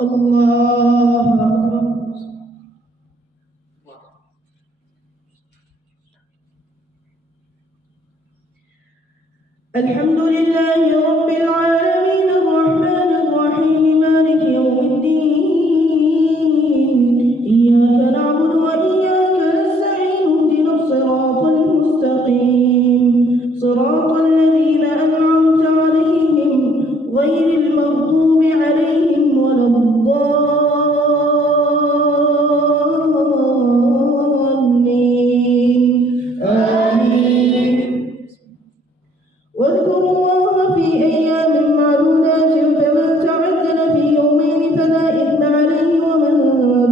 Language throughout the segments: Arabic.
الله أكبر. الحمد لله رب العالمين الرحمن الرحيم مالك يوم الدين إياك نعبد وإياك نستعين اهدنا الصراط المستقيم صراط الذين أنعمت عليهم غير المغضوب عليهم ولا الضالين آمين. واذكروا الله في أيام معدودات فمن تعجل في يومين فلا إثم عليه ومن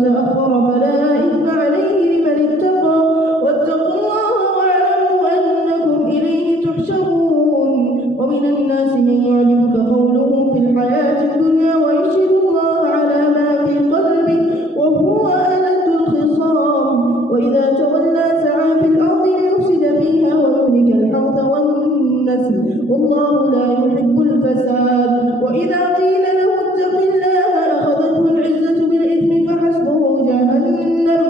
تأخر فلا إثم عليه لمن اتقى واتقوا الله واعلموا أنكم إليه تحشرون. ومن الناس من يعجبك قوله في الحياة الدنيا ويشهد الله على ما في قلبه وهو ألد الخصام وإذا تولى سعى في الأرض ليفسد فيها ويهلك الحرث والنسل والله لا يحب الفساد. وإذا قيل له اتق الله أخذته العزة بالإثم فحسبه جهنم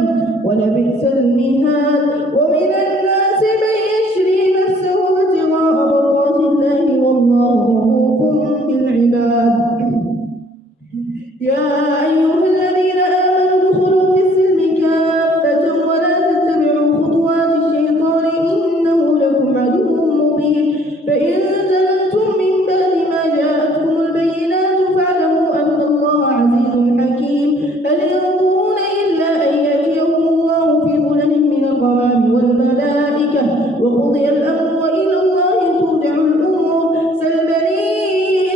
ولبئس المهاد. ومن الناس من يشري نفسه ابتغاء مرضات الله والله رؤوف بالعباد. يا أيها الذين آمنوا ادخلوا في السلم كافة ولا تتبعوا خطوات الشيطان إنه لكم عدو مبين. فإن زللتم من بعد ما جاءتكم البينات فاعلموا أن الله عزيز حكيم. هل ينظرون إلا أن يأتيهم الله في ظلل من الغمام والملائكة وقضي الأمر وإلى الله ترجع الأمور. سل بني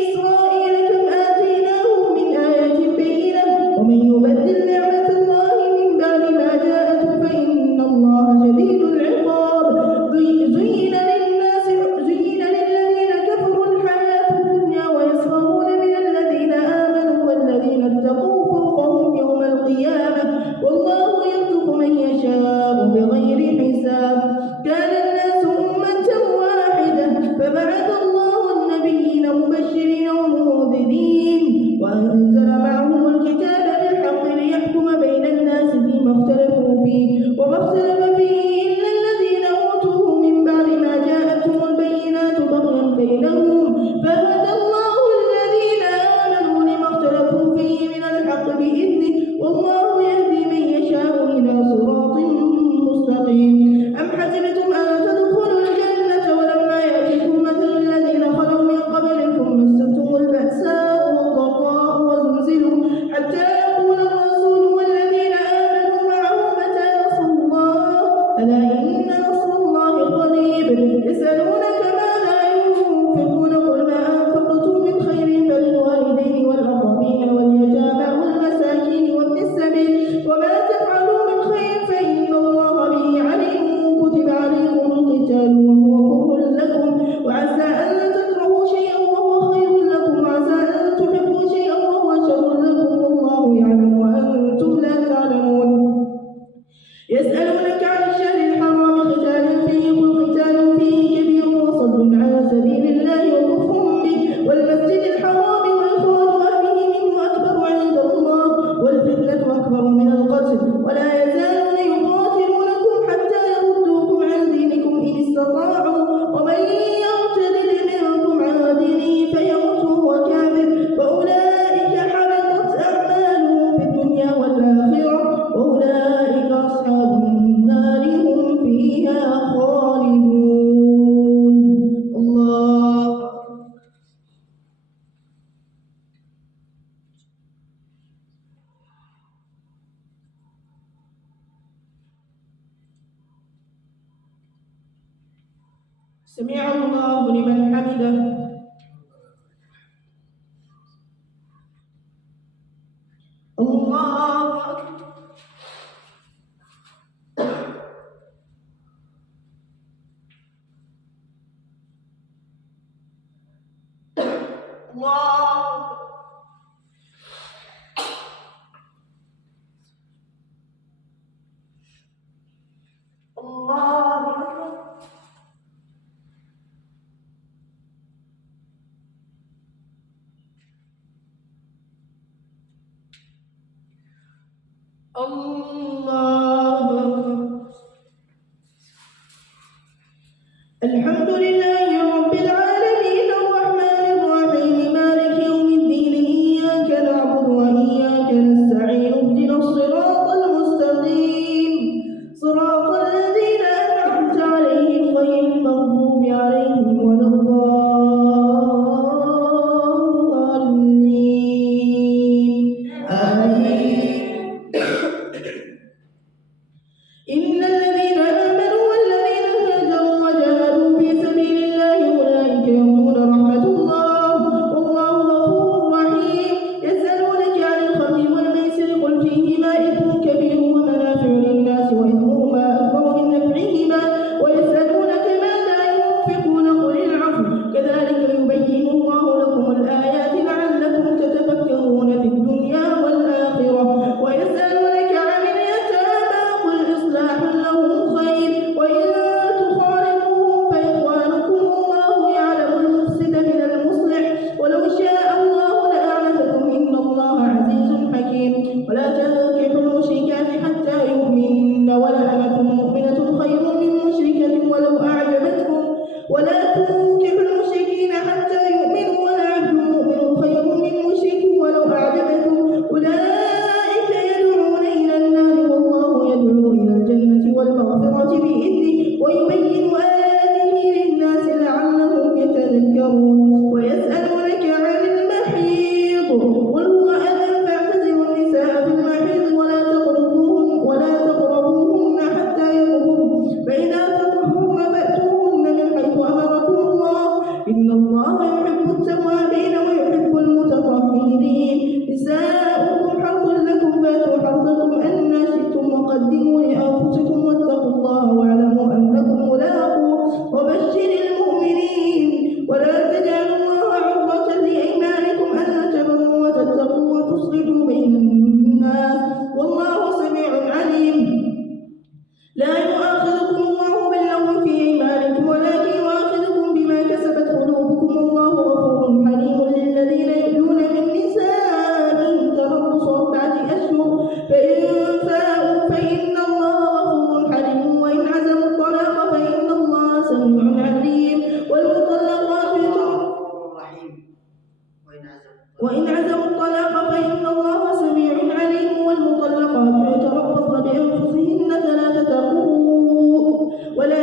إسرائيل كم آتيناهم من آية بينة ومن يبدل نعمة الله من بعد ما جاءته فإن الله شديد العقاب. زين للذين كفروا الحياة الدنيا ويسخرون من الذين آمنوا والذين اتقوا فوقهم يوم القيامة والله يرزق من يشاء بغير حساب. كان الناس أمة واحدة فبعث الله النبيين مبشرين ومنذرين وأنزل معهم الكتاب بالحق ليحكم بين الناس فيما اختلفوا فيه وما اختلف فيه إلا الذين أوتوه من بعد ما جاءتهم البينات بغيا بينهم فهدى الله الذين آمنوا لما اختلفوا فيه من الحق بإذنه والله يهدي من يشاء إلى صراط مستقيم. أم حسبتم أن تدخلوا الجنة ولما يأتكم مثل الذين خلوا من قبلكم مستهم البأساء والضراء وزلزلوا حتى يقول الرسول والذين آمنوا معه متى نصر الله ألا إن نصر الله قريب. يسألونك ماذا ينفقون قل ما أنفقتم من خير فللوالدين والأقربين واليتامى والمساكين وابن السبيل وما تفعلوا من خير فإن الله به عليم. كتب عليكم القتال وهو كره لكم وعسى أن تكرهوا شيئا وهو خير لكم وعسى أن تحبوا شيئا وهو شر لكم والله يعلم وأنتم لا تعلمون. يسألونك عن الشهر الحرام قتال فيه قل قتال فيه كبير وصد عن سبيل الله وكفر به والمسجد الحرام وإخراج أهله منه أكبر عند الله والفتنة أكبر من القتل ولا يزالون يقاتلونكم حتى يردوكم عن دينكم إن استطاعوا ومن يرتد منكم عن دينه فيمت وهو كافر فأولئك حبطت أعمالهم في الدنيا والآخرة وأولئك أصحاب النار هم فيها خالدون. الله. سمع الله لمن حمده. الله أكبر. الله الله أكبر. الله أكبر. الحمد لله رب العالمين الرحمن الرحيم مالك يوم الدين إياك نعبد وإياك نستعين اهدنا الصراط المستقيم صراط الذين أنعمت عليهم غير المغضوب عليهم ولا الضالين آمين. إن الذين آمنوا والذين هاجروا وجاهدوا في سبيل الله أولئك يرجون رحمة الله والله غفور رحيم. يسألونك عن الخمر والميسر قل فيهما إثم كبير ومنافع للناس وإثمهما أكبر من نفعهما ويسألونك ماذا ينفقون قل العفو كذلك يبين الله لكم الآيات لعلكم تتفكرون في الدنيا والآخرة. ويسألونك عن اليتامى قل إصلاح لهم خير وإن تخالطوهم فإخوانكم والله يعلم المفسد من المصلح ولو شاء الله لأعنتكم إن الله عزيز حكيم. ولا تنكحوا المشركات حتى يؤمن ولأمة مؤمنة خير من مشركة ولو أعجبتكم ولا تنكحوا المشركين حتى يؤمنوا ولعبد مؤمن خير من مشرك ولو أعجبتكم أولئك يدعون إلى النار والله يدعو إلى الجنة والمغفرة بإذنه ويبين آياته للناس لعلهم يتذكرون. ويسألونك عن المحيض قل هو أذى فاعتزلوا النساء في المحيض ولا تقربوهن حتى يطهرن فإذا تطهرن فأتوهن من حيث أمركم الله إن الله يحب التوابين ويحب المتطهرين. نساؤكم حرث لكم فاتوا حرثكم أنى شئتم وقدموا لأنفسكم واتقوا الله واعلموا أنكم ملاقوه وبشر المؤمنين. ولا تجعلوا الله عرضة لأيمانكم أن تبروا وتتقوا وتصلحوا بين الناس والله سميع عليم. لا يؤاخذكم الله باللغو في أيمانكم ولكن يؤاخذكم بما كسبت قلوبكم والله غفور حليم. للذين يؤلون من نسائهم تربص 4 أشهر فإن فاءوا فإن الله غفور حليم وإن عزموا الطلاق فإن الله سميع عليم. وإن عزموا الطلاق فإن الله سميع عليم. والمطلقات يتربصن بأنفسهن 3 قروء ولا